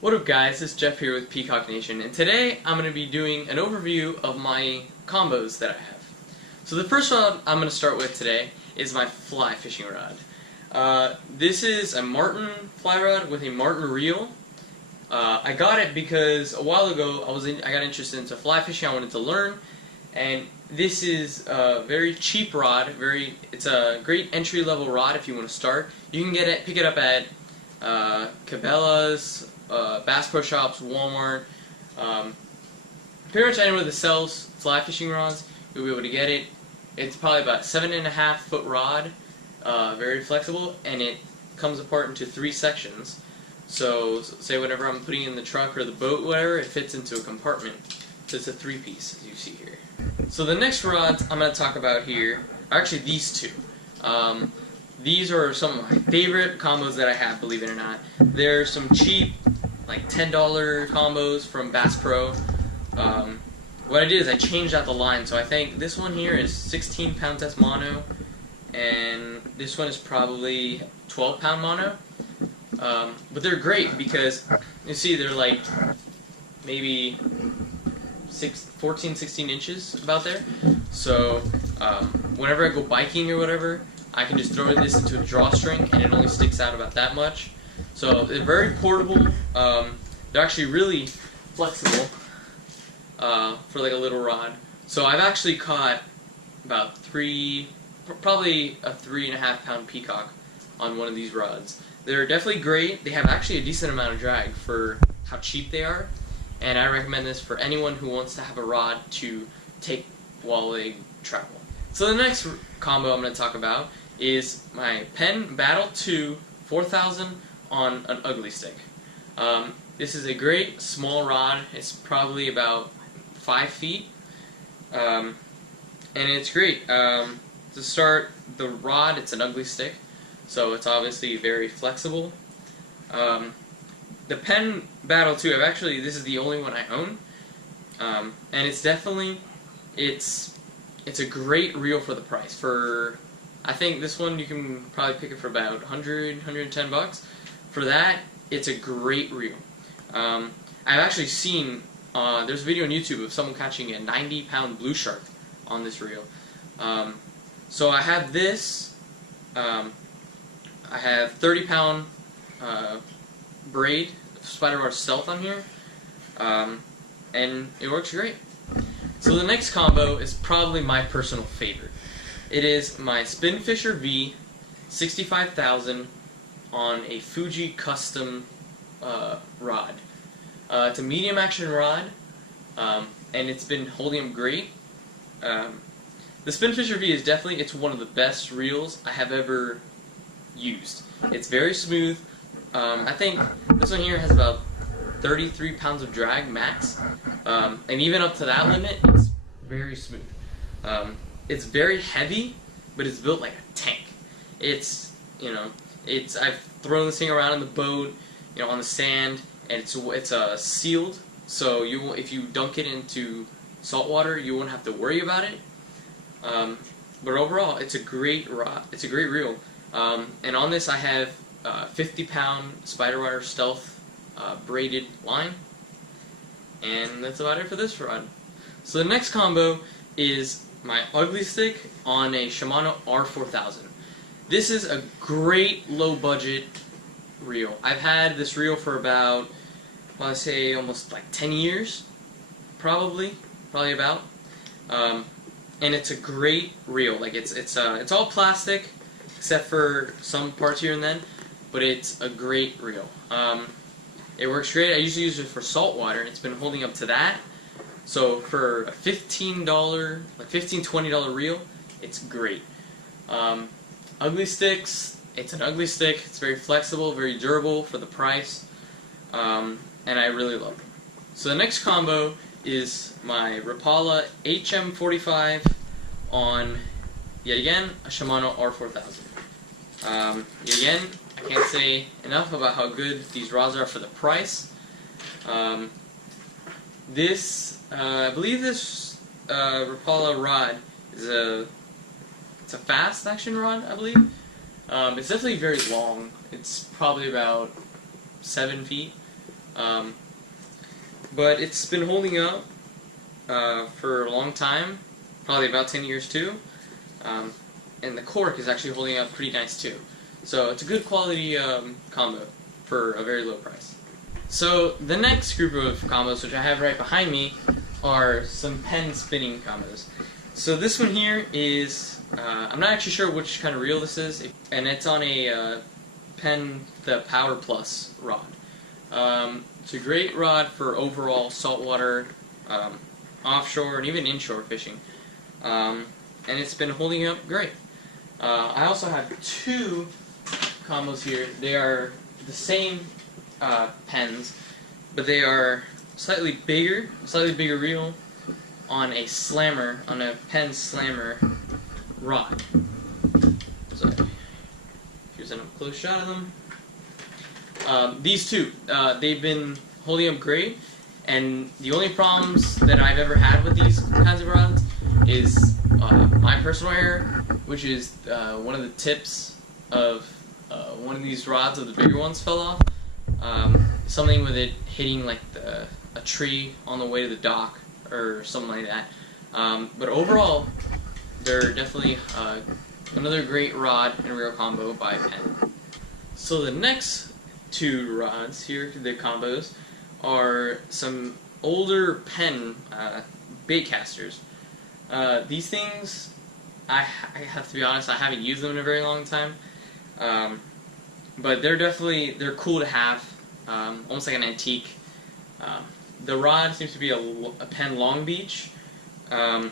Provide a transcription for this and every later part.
What up guys, it's Jeff here with Peacock Nation, and today I'm going to be doing an overview of my combos that I have. So the first one I'm going to start with today is my fly fishing rod. This is a Martin fly rod with a Martin reel. I got it because a while ago I got interested into fly fishing. I wanted to learn, and this is a very cheap rod. It's a great entry level rod if you want to start. You can pick it up at Cabela's, Bass Pro Shops, Walmart, pretty much anyone that sells fly fishing rods, you'll be able to get it. It's probably about 7.5 foot rod, very flexible, and it comes apart into 3 sections. So say whenever I'm putting it in the truck or the boat, whatever, it fits into a compartment. So it's a 3-piece, as you see here. So the next rods I'm going to talk about here are actually these two. These are some of my favorite combos that I have, believe it or not. They're some cheap, like $10 combos from Bass Pro. What I did is I changed out the line, so I think this one here is 16 pound test mono, and this one is probably 12 pound mono. But they're great because you see they're like maybe 14, 16 inches about there. So whenever I go biking or whatever, I can just throw this into a drawstring and it only sticks out about that much. So they're very portable. They're actually really flexible for like a little rod. So I've actually caught about probably a 3.5 pound peacock on one of these rods. They're definitely great. They have actually a decent amount of drag for how cheap they are, and I recommend this for anyone who wants to have a rod to take while they travel. So the next combo I'm going to talk about is my Penn Battle 2 4000 on an ugly stick. This is a great small rod. It's probably about 5 feet, and it's great. To start, the rod, it's an ugly stick, so it's obviously very flexible. The Penn Battle 2, this is the only one I own, and it's definitely, it's a great reel for the price. I think this one you can probably pick it for about 100, 110 bucks. For that, it's a great reel. I've actually seen, there's a video on YouTube of someone catching a 90-pound blue shark on this reel. So I have this, I have 30-pound braid Spider Stealth on here, and it works great. So the next combo is probably my personal favorite. It is my Spinfisher V 65,000 on a Fuji custom rod. It's a medium action rod, and it's been holding up great. The Spinfisher V is definitely, it's one of the best reels I have ever used. It's very smooth. I think this one here has about 33 pounds of drag max, and even up to that limit, it's very smooth. It's very heavy, but it's built like a tank. I've thrown this thing around in the boat, on the sand, and it's sealed, so if you dunk it into salt water, you won't have to worry about it. But overall, it's a great rod. It's a great reel. And on this, I have 50-pound Spider Stealth braided line, and that's about it for this rod. So the next combo is my ugly stick on a Shimano R4000. This is a great low budget reel. I've had this reel for about, well, I say almost like 10 years, probably about. And it's a great reel. Like it's all plastic except for some parts here and then, but it's a great reel. It works great. I usually use it for saltwater, and it's been holding up to that. So for a $15, like $15-$20 reel, it's great. Ugly sticks, it's an ugly stick. It's very flexible, very durable for the price, and I really love them. So the next combo is my Rapala HM45 on, yet again, a Shimano R4000. Yet again, I can't say enough about how good these rods are for the price. I believe this Rapala rod is it's a fast action rod, I believe. It's definitely very long. It's probably about 7 feet. But it's been holding up for a long time, probably about 10 years too. And the cork is actually holding up pretty nice too. So it's a good quality combo for a very low price. So the next group of combos, which I have right behind me, are some pen spinning combos. So this one here is, I'm not actually sure which kind of reel this is, and it's on a pen, the Power Plus rod. It's a great rod for overall saltwater, offshore, and even inshore fishing. And it's been holding up great. I also have two combos here. They are the same pens, but they are slightly bigger reel on a slammer, on a pen slammer rod. So here's an up close shot of them. These two, they've been holding up great, and the only problems that I've ever had with these kinds of rods is my personal error, which is one of the tips of one of these rods, of the bigger ones, fell off. Something with it hitting like a tree on the way to the dock or something like that. But overall, they're definitely another great rod and reel combo by Penn. So the next two rods here, the combos, are some older Penn bait casters. These things, I have to be honest, I haven't used them in a very long time. But they're cool to have, almost like an antique. The rod seems to be a Penn Long Beach, and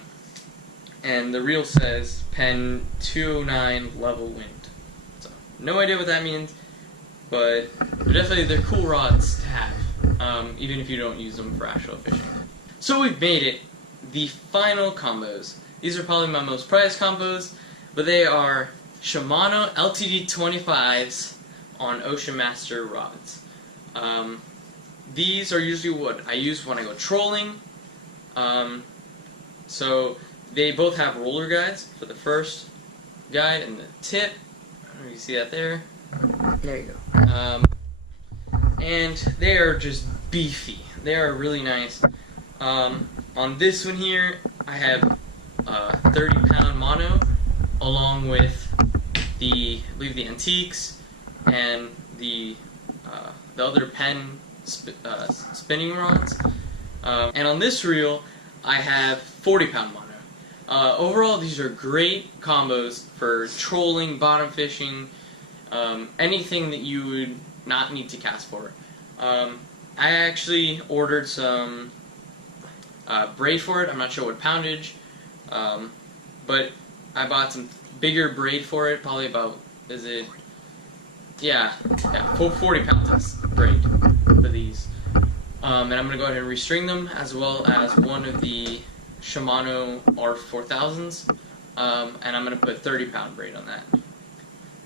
the reel says Penn 209 level wind. So no idea what that means, but they're cool rods to have, even if you don't use them for actual fishing. So we've made it, the final combos. These are probably my most prized combos, but they are Shimano LTD 25s on Ocean Master rods. These are usually what I use when I go trolling. So they both have roller guides for the first guide and the tip. I don't know if you see that there. There you go. And they are just beefy. They are really nice. On this one here, I have 30-pound mono, along with the antiques and the other Penn spinning rods. And on this reel, I have 40-pound mono. Overall, these are great combos for trolling, bottom fishing, anything that you would not need to cast for. I actually ordered some braid for it. I'm not sure what poundage, but I bought some bigger braid for it, probably about, 40 pounds braid for these. And I'm going to go ahead and restring them, as well as one of the Shimano R4000s, and I'm going to put 30-pound braid on that.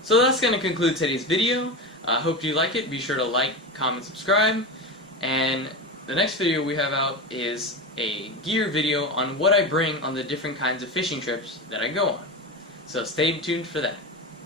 So that's going to conclude today's video. I hope you like it. Be sure to like, comment, subscribe, and the next video we have out is a gear video on what I bring on the different kinds of fishing trips that I go on. So stay tuned for that.